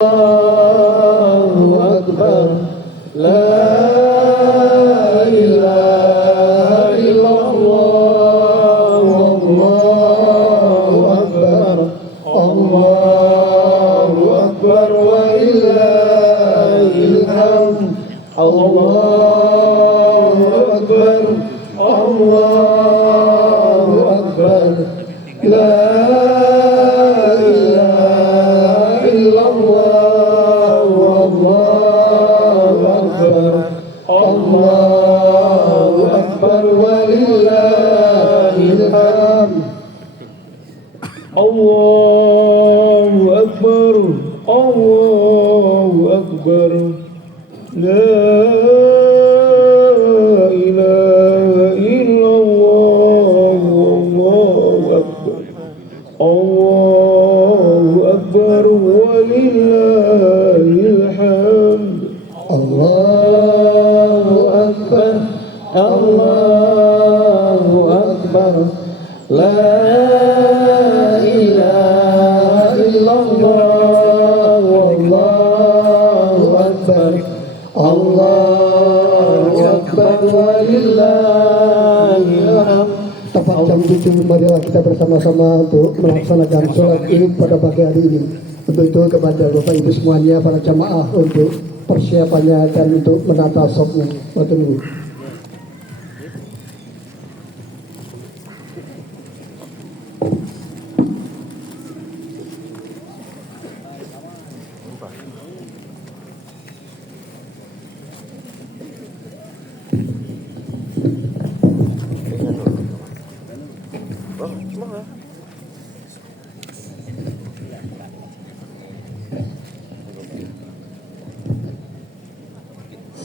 Allahu Akbar, la ilaha illallah, Allahu Akbar, Allahu Akbar, walillahil hamd. Allahu Akbar, Allahu Akbar, la ilaha illallah, Allahu Akbar, Allahu Akbar, walillahil hamd. Allahu Akbar, Allahu Akbar, la ilaha illallah, Allahu Akbar, Allahu Akbar, walillahil hamd. Allahu Akbar, Allahu Akbar, la ilaha illallah, Allahu Akbar, Allahu Akbar, walillahil hamd. Tepat jam 7, marilah kita bersama-sama untuk melaksanakan sholat Id pada pagi hari ini. Untuk itu kepada Bapak Ibu semuanya, para jamaah, untuk persiapannya dan untuk menata sopnya. Waktu ini.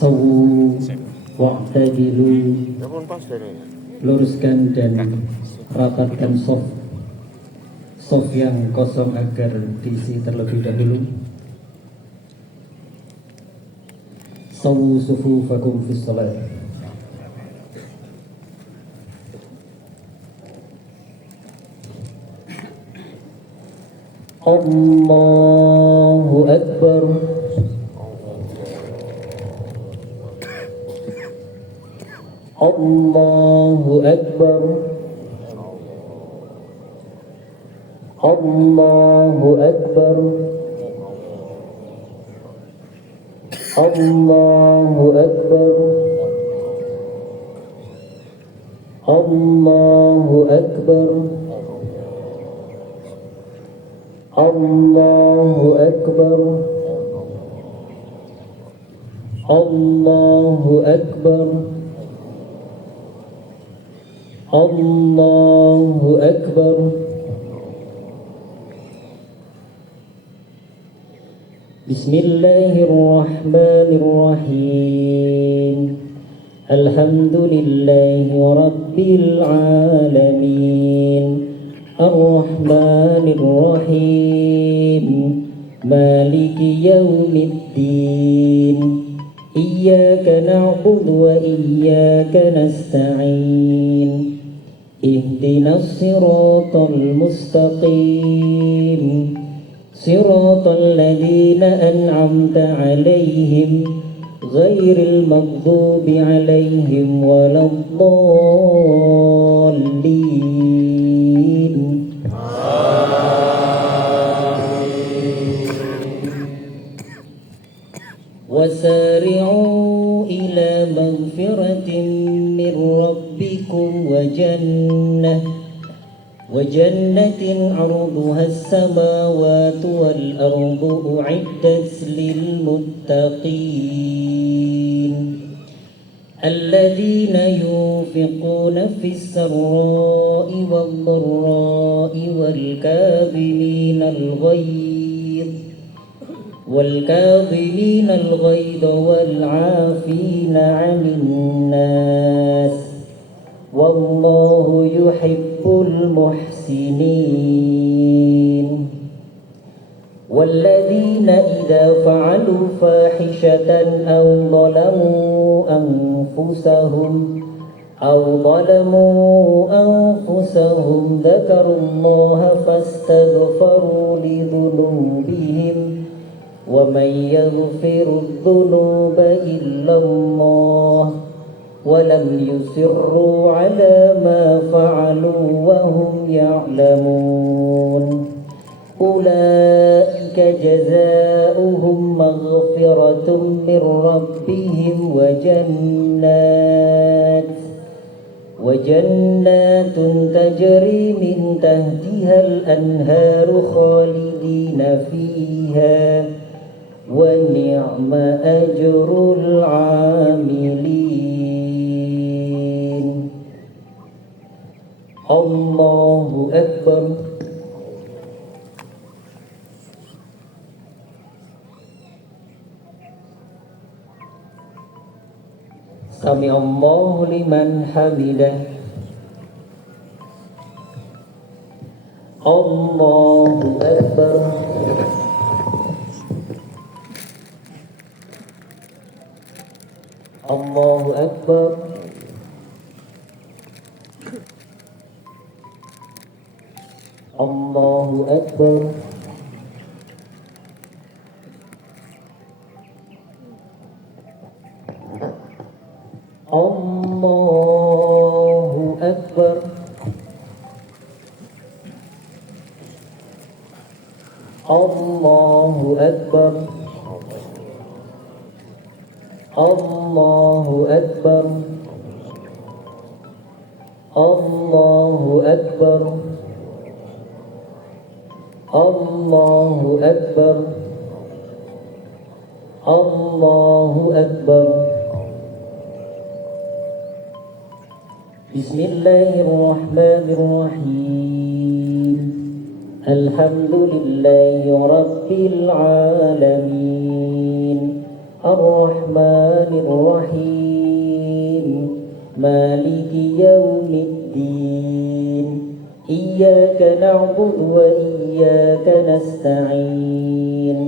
Sawu wa'tadilu, luruskan dan rapatkan sof yang kosong agar diisi terlebih dahulu. Sawu sufufakum fis shalah. Allahu Akbar, Allahu Akbar, Allahu Akbar, Allahu Akbar, Allahu Akbar, Allahu Akbar, Allahu Akbar, Allahu Akbar. Bismillahirrahmanirrahim. Alhamdulillahi Rabbil alamin, Ar-Rahmanir-Rahim, Maliki yaumiddin. Iyyaka na'budu wa iyyaka nasta'in. Ihdinas siratal mustaqim, siratal ladzina an'amta 'alaihim, ghairil maghdubi 'alaihim waladdallin. Wasari'u ila maghfiratin min rabbikum wa jannatin 'arduha as-samawati wal ardu u'iddat lil muttaqin alladhina yunfiquna fis sarra'i wad dharra'i wal kadhimina al-ghayz wal 'afina 'anil nas wallahu yuhibbul muhsinin. Walladzina idza fa'alu fahishatan aw ظلموا أنفسهم ذكروا الله فاستغفروا لذنوبهم ومن يغفر الذنوب إلا الله ولم يصروا على ما فعلوا وهم يعلمون أولئك جزاؤهم مغفرة من ربهم وجنات تجري من تحتها الأنهار خالدين فيها ونعم أجر العاملين. الله أكبر. Sami Allahu liman hamidah. Allahu Akbar. Allahu Akbar. Allahu Akbar. Allahu Akbar. Allahu Akbar. Allahu Akbar. Allahu Akbar. Allahu Akbar. Allahu Akbar. Bismillahirrahmanirrahim. Alhamdulillahi Rabbil Alamin. Ar-Rahmanir-Rahim. Maliki Yawmiddin. Iyyaka na'budu wa iyyaka nasta'in.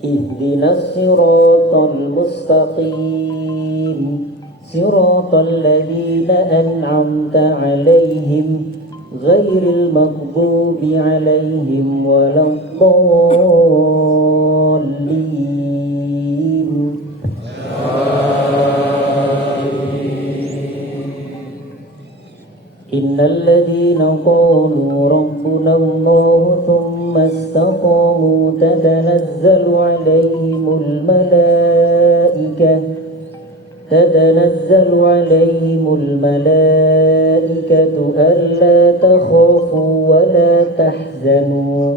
Ihdinas siratal mustaqim. Siratal ladzina an'amta 'alaihim ghairil maghdubi 'alaihim waladdallin. Innal ladzina qalu rabbuna Allah thumma istaqamu tatanazzalu 'alaihimul malaikah تتنزل عليهم الملائكة ألا تخافوا ولا تحزنوا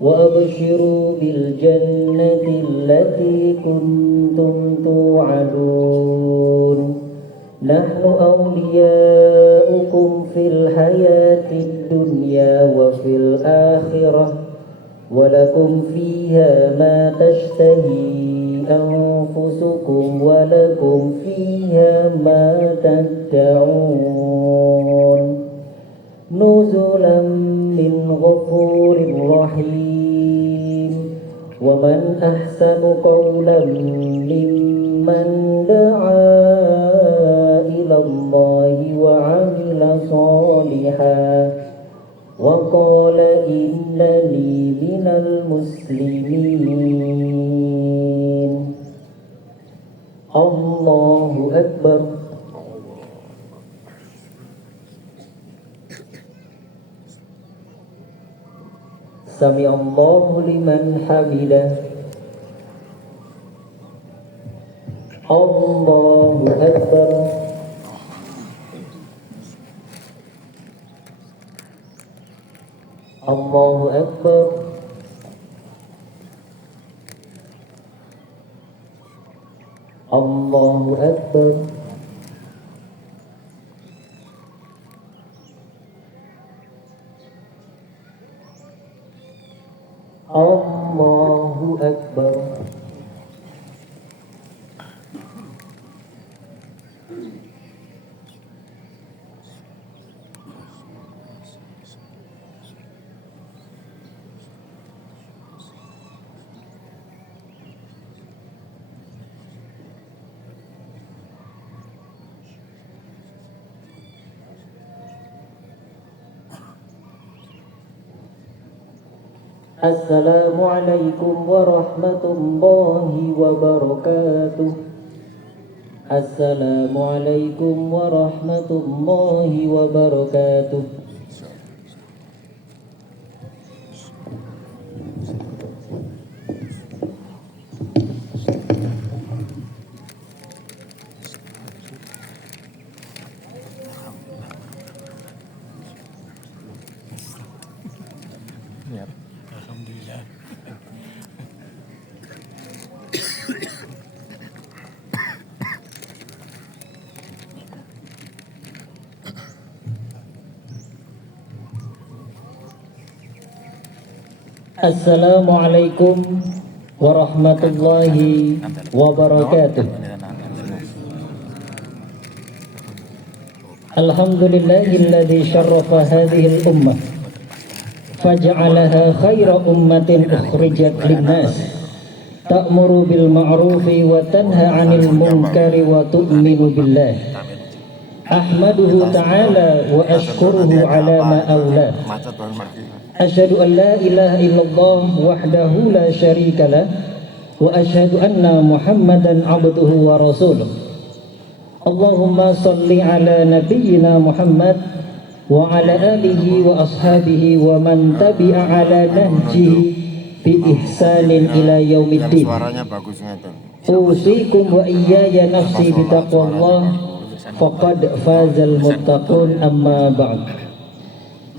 وأبشروا بالجنة التي كنتم توعدون نحن أولياؤكم في الحياة الدنيا وفي الآخرة ولكم فيها ما تشتهي أنفسكم ولكم فيها ما تدعون نزلا من غفور رحيم ومن أحسن قولا ممن دعا إلى الله وعمل صالحا وقال إنني من المسلمين. Allahu Akbar. Sami Allahu liman hamidah. Allahu Akbar. Allahu Akbar. Allahu Akbar. Allahu Akbar. Assalamualaikum warahmatullahi wabarakatuh. Assalamualaikum warahmatullahi wabarakatuh. Alhamdulillah. Assalamualaikum warahmatullahi wabarakatuh. Alhamdulillahilladzi syarrafa hadhil ummah faj'alaha khaira ummatin ukhrijat linnas ta'muru bil ma'rufi wa tanha 'anil munkari wa tu'minu billah. Ahmaduhu ta'ala wa ashkuruhu 'ala ma awla. Asyhadu an la ilaha illallah wahdahu la syarika lah wa asyhadu anna Muhammadan 'abduhu wa rasuluh. Allahumma salli 'ala nabiyyina Muhammad wa 'ala alihi wa ashabihi wa man tabi'a 'ala nahjihi bi ihsanin ila yaumiddin. Suaranya bagus ngeten. Usikum wa iyaya nafsi bi taqwallah faqad fazal muttaqun, amma ba'd.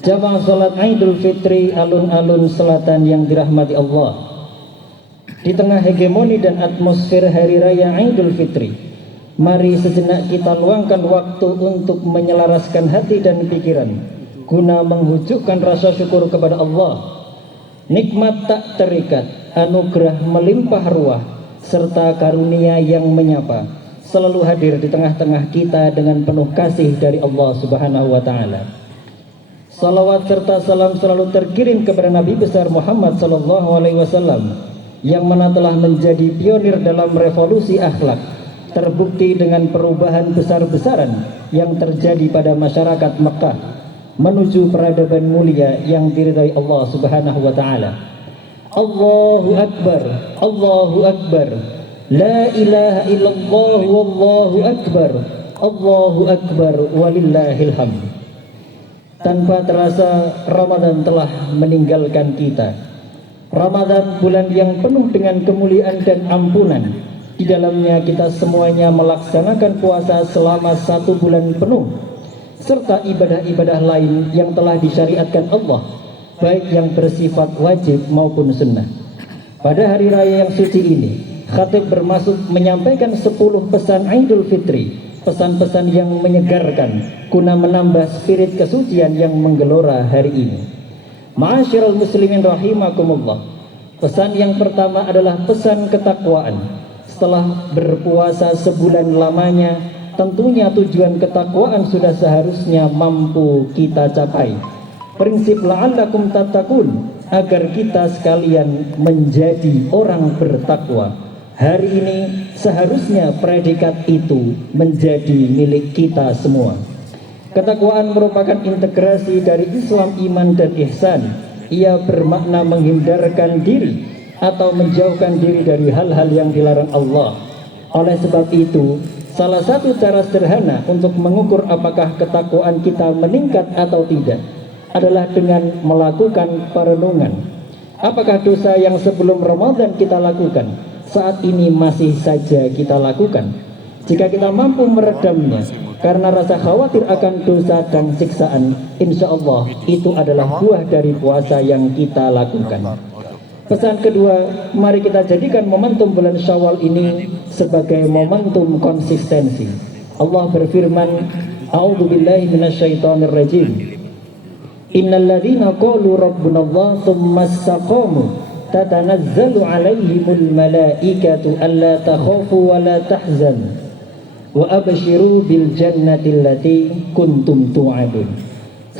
Jamaah salat Idul Fitri alun-alun selatan yang dirahmati Allah. Di tengah hegemoni dan atmosfer hari raya Idul Fitri, mari sejenak kita luangkan waktu untuk menyelaraskan hati dan pikiran guna menghujukkan rasa syukur kepada Allah. Nikmat tak terikat, anugerah melimpah ruah, serta karunia yang menyapa selalu hadir di tengah-tengah kita dengan penuh kasih dari Allah Subhanahu wa taala. Salawat serta salam selalu terkirim kepada Nabi besar Muhammad sallallahu alaihi wasallam yang mana telah menjadi pionir dalam revolusi akhlak, terbukti dengan perubahan besar-besaran yang terjadi pada masyarakat Mekah menuju peradaban mulia yang diridhai Allah Subhanahu wa taala. Allahu akbar, Allahu akbar. La ilaha illallah wallahu akbar. Allahu akbar walillahil hamd. Tanpa terasa Ramadan telah meninggalkan kita. Ramadan bulan yang penuh dengan kemuliaan dan ampunan. Di dalamnya kita semuanya melaksanakan puasa selama 1 bulan penuh, serta ibadah-ibadah lain yang telah disyariatkan Allah, baik yang bersifat wajib maupun sunnah. Pada hari raya yang suci ini, khatib bermaksud menyampaikan 10 pesan Idul Fitri, pesan-pesan yang menyegarkan guna menambah spirit kesucian yang menggelora hari ini. Ma'asyiral muslimin rahimakumullah. Pesan yang pertama adalah pesan ketakwaan. Setelah berpuasa sebulan lamanya, tentunya tujuan ketakwaan sudah seharusnya mampu kita capai. Prinsip la'allakum tattaqun, agar kita sekalian menjadi orang bertakwa. Hari ini seharusnya predikat itu menjadi milik kita semua. Ketakwaan merupakan integrasi dari Islam, iman, dan ihsan. Ia bermakna menghindarkan diri atau menjauhkan diri dari hal-hal yang dilarang Allah. Oleh sebab itu, salah satu cara sederhana untuk mengukur apakah ketakwaan kita meningkat atau tidak adalah dengan melakukan perenungan. Apakah dosa yang sebelum Ramadan kita lakukan saat ini masih saja kita lakukan? Jika kita mampu meredamnya karena rasa khawatir akan dosa dan siksaan, insya Allah itu adalah buah dari puasa yang kita lakukan. Pesan kedua, mari kita jadikan momentum bulan Syawal ini sebagai momentum konsistensi. Allah berfirman, A'udzubillahi minasyaitonir rajim. Innal ladzina qalu rabbunallah tsumma istaqamu tatanazzalu alaihimul malaikatu alla takhafu wa la tahzanu wa abshiru bil jannati allati kuntum tu'adun.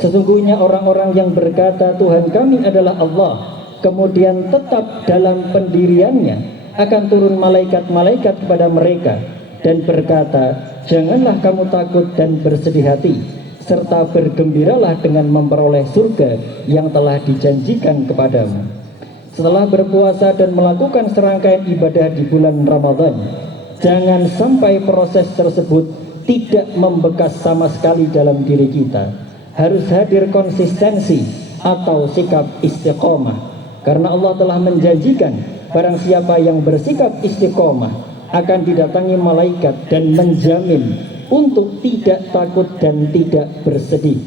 Sesungguhnya orang-orang yang berkata Tuhan kami adalah Allah, kemudian tetap dalam pendiriannya, akan turun malaikat-malaikat kepada mereka dan berkata, janganlah kamu takut dan bersedih hati, serta bergembiralah dengan memperoleh surga yang telah dijanjikan kepadamu. Setelah berpuasa dan melakukan serangkaian ibadah di bulan Ramadan, jangan sampai proses tersebut tidak membekas sama sekali dalam diri kita. Harus hadir konsistensi atau sikap istiqomah, karena Allah telah menjanjikan barang siapa yang bersikap istiqomah akan didatangi malaikat dan menjamin untuk tidak takut dan tidak bersedih.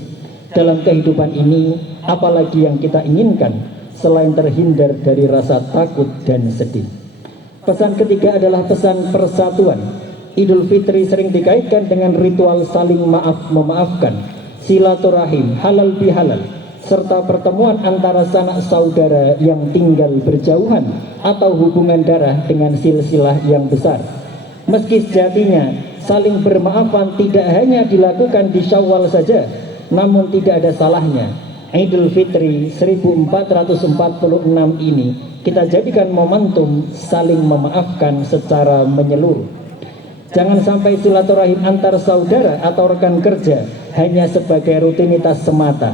Dalam kehidupan ini, apalagi yang kita inginkan selain terhindar dari rasa takut dan sedih. Pesan ketiga adalah pesan persatuan. Idul Fitri sering dikaitkan dengan ritual saling maaf memaafkan, silaturahim, halal bihalal, serta pertemuan antara sanak saudara yang tinggal berjauhan atau hubungan darah dengan silsilah yang besar. Meski sejatinya saling bermaafan tidak hanya dilakukan di Syawal saja, namun tidak ada salahnya Idul Fitri 1446 ini kita jadikan momentum saling memaafkan secara menyeluruh. Jangan sampai silaturahim antar saudara atau rekan kerja hanya sebagai rutinitas semata.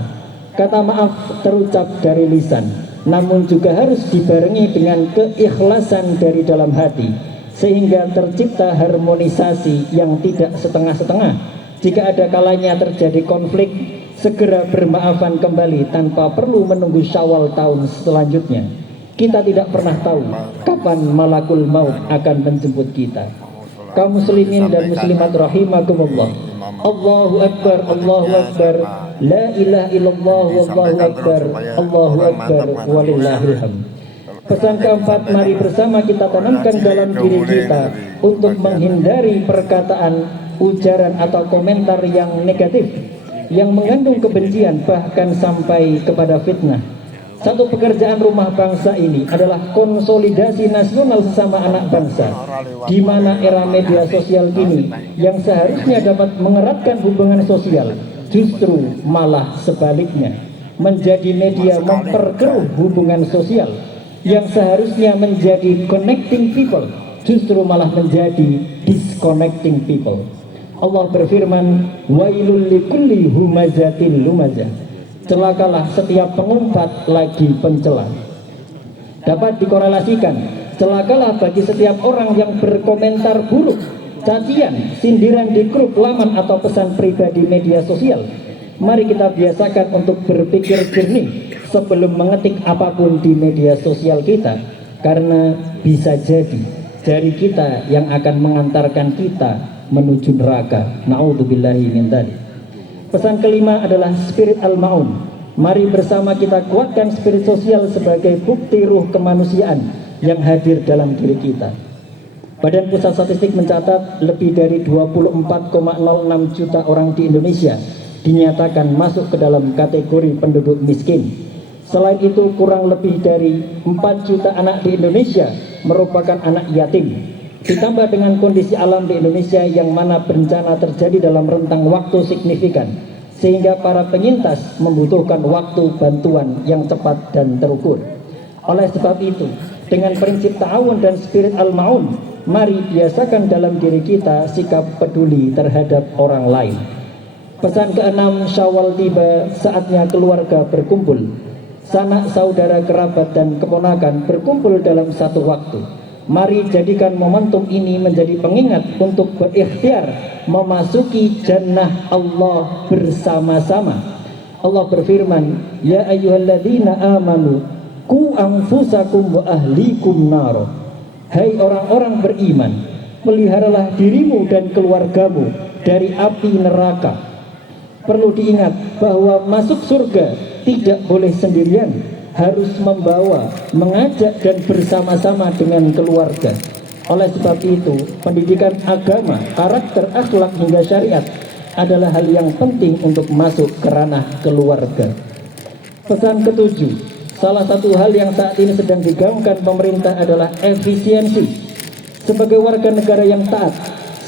Kata maaf terucap dari lisan, namun juga harus dibarengi dengan keikhlasan dari dalam hati, sehingga tercipta harmonisasi yang tidak setengah-setengah. Jika ada kalanya terjadi konflik, segera bermaafan kembali tanpa perlu menunggu Syawal tahun selanjutnya. Kita tidak pernah tahu kapan malakul maut akan menjemput kita. Kaum muslimin dan muslimat rahimakumullah, Allahu Akbar, Allahu Akbar, la ilaha illallah, wallahu akbar, Allahu Akbar, walillahil hamd. Pesan keempat, mari bersama kita tanamkan dalam diri kita untuk menghindari perkataan, ujaran atau komentar yang negatif, yang mengandung kebencian bahkan sampai kepada fitnah. Satu pekerjaan rumah bangsa ini adalah konsolidasi nasional sesama anak bangsa, di mana era media sosial kini yang seharusnya dapat mengeratkan hubungan sosial justru malah sebaliknya menjadi media memperkeruh hubungan sosial. Yang seharusnya menjadi connecting people justru malah menjadi disconnecting people. Allah berfirman, wailul likulli humazatil lumazah. Celakalah setiap pengumpat lagi pencela. Dapat dikorelasikan, celakalah bagi setiap orang yang berkomentar buruk, cacian, sindiran di grup, laman atau pesan pribadi media sosial. Mari kita biasakan untuk berpikir jernih sebelum mengetik apapun di media sosial kita, karena bisa jadi jari kita yang akan mengantarkan kita menuju neraka. Na'udzubillahi min dzalik. Pesan kelima adalah spirit al-ma'un. Mari bersama kita kuatkan spirit sosial sebagai bukti ruh kemanusiaan yang hadir dalam diri kita. Badan Pusat Statistik mencatat lebih dari 24,06 juta orang di Indonesia dinyatakan masuk ke dalam kategori penduduk miskin. Selain itu, kurang lebih dari 4 juta anak di Indonesia merupakan anak yatim. Ditambah dengan kondisi alam di Indonesia yang mana bencana terjadi dalam rentang waktu signifikan, sehingga para penyintas membutuhkan waktu bantuan yang cepat dan terukur. Oleh sebab itu, dengan prinsip ta'awun dan spirit al-ma'un, mari biasakan dalam diri kita sikap peduli terhadap orang lain. Pesan keenam, Syawal tiba, saatnya keluarga berkumpul. Sanak saudara, kerabat dan keponakan berkumpul dalam satu waktu. Mari jadikan momentum ini menjadi pengingat untuk berikhtiar memasuki jannah Allah bersama-sama. Allah berfirman, ya ayyuhalladzina amanu qu anfusakum wa ahlikum nar. Hai orang-orang beriman, peliharalah dirimu dan keluargamu dari api neraka. Perlu diingat bahwa masuk surga tidak boleh sendirian, harus membawa, mengajak dan bersama-sama dengan keluarga. Oleh sebab itu, pendidikan agama, karakter, akhlak hingga syariat adalah hal yang penting untuk masuk ke ranah keluarga. Pesan ketujuh, salah satu hal yang saat ini sedang digaungkan pemerintah adalah efisiensi. Sebagai warga negara yang taat,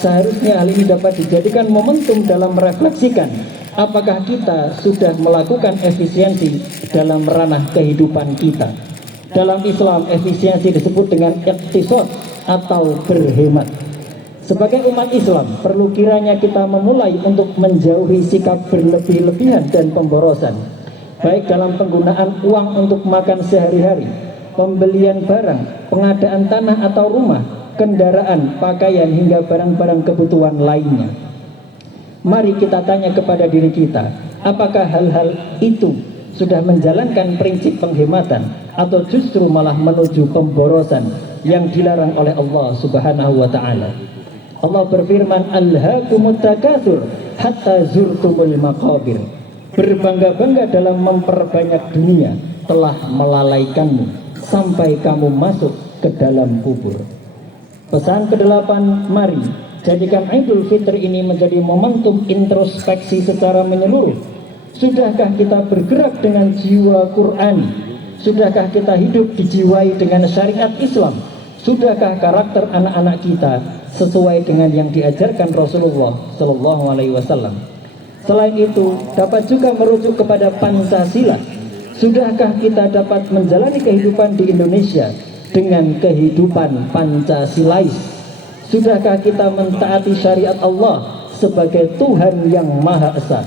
seharusnya hal ini dapat dijadikan momentum dalam merefleksikan apakah kita sudah melakukan efisiensi dalam ranah kehidupan kita. Dalam Islam, efisiensi disebut dengan iqtisad atau berhemat. Sebagai umat Islam, perlu kiranya kita memulai untuk menjauhi sikap berlebih-lebihan dan pemborosan, baik dalam penggunaan uang untuk makan sehari-hari pembelian barang, pengadaan tanah atau rumah, kendaraan, pakaian, hingga barang-barang kebutuhan lainnya. Mari kita tanya kepada diri kita, apakah hal-hal itu sudah menjalankan prinsip penghematan atau justru malah menuju pemborosan yang dilarang oleh Allah Subhanahu wa taala. Allah berfirman, "Alhaakumut takatsur hatta zurtumul maqabir." Berbangga-bangga dalam memperbanyak dunia telah melalaikanmu sampai kamu masuk ke dalam kubur. Pesan ke-8, mari jadikan Idul Fitri ini menjadi momentum introspeksi secara menyeluruh. Sudahkah kita bergerak dengan jiwa Qur'ani? Sudahkah kita hidup dijiwai dengan syariat Islam? Sudahkah karakter anak-anak kita sesuai dengan yang diajarkan Rasulullah Sallallahu Alaihi Wasallam? Selain itu, dapat juga merujuk kepada Pancasila. Sudahkah kita dapat menjalani kehidupan di Indonesia dengan kehidupan Pancasilais? Sudahkah kita mentaati syariat Allah sebagai Tuhan yang Maha Esa?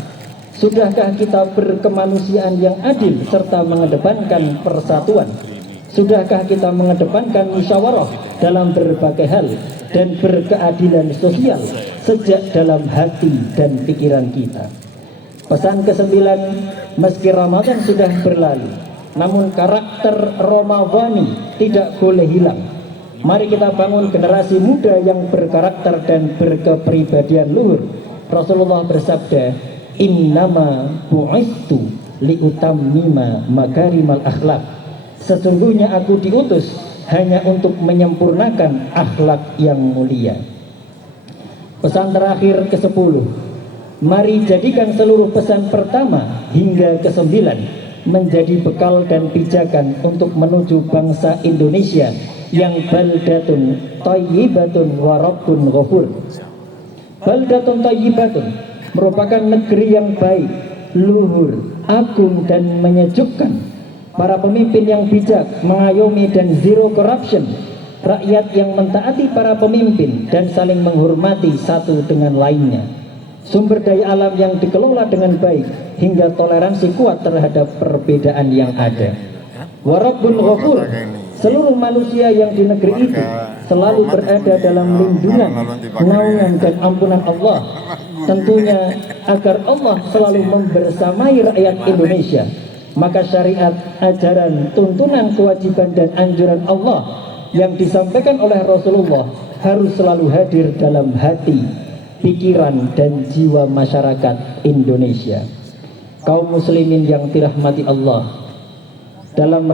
Sudahkah kita berkemanusiaan yang adil serta mengedepankan persatuan? Sudahkah kita mengedepankan musyawarah dalam berbagai hal dan berkeadilan sosial sejak dalam hati dan pikiran kita? Pesan ke-9, meski Ramadan sudah berlalu, namun karakter Ramadhani tidak boleh hilang. Mari kita bangun generasi muda yang berkarakter dan berkepribadian luhur. Rasulullah bersabda, "Innama bu'istu liutammima makarimal akhlak." Sesungguhnya aku diutus hanya untuk menyempurnakan akhlak yang mulia. Pesan terakhir ke-10, mari jadikan seluruh pesan pertama hingga ke-9 menjadi bekal dan pijakan untuk menuju bangsa Indonesia yang baldatun thayyibatun wa rabbun ghafur. Baldatun thayyibatun merupakan negeri yang baik, luhur, agung dan menyejukkan. Para pemimpin yang bijak, mengayomi dan zero corruption. Rakyat yang mentaati para pemimpin dan saling menghormati satu dengan lainnya. Sumber daya alam yang dikelola dengan baik hingga toleransi kuat terhadap perbedaan yang ada. Warabbun ghafur, seluruh manusia yang di negeri itu selalu berada dalam lindungan, naungan dan ampunan Allah. Tentunya agar Allah selalu membersamai rakyat Indonesia, maka syariat, ajaran, tuntunan, kewajiban dan anjuran Allah yang disampaikan oleh Rasulullah harus selalu hadir dalam hati, pikiran dan jiwa masyarakat Indonesia. Kaum muslimin yang dirahmati Allah, dalam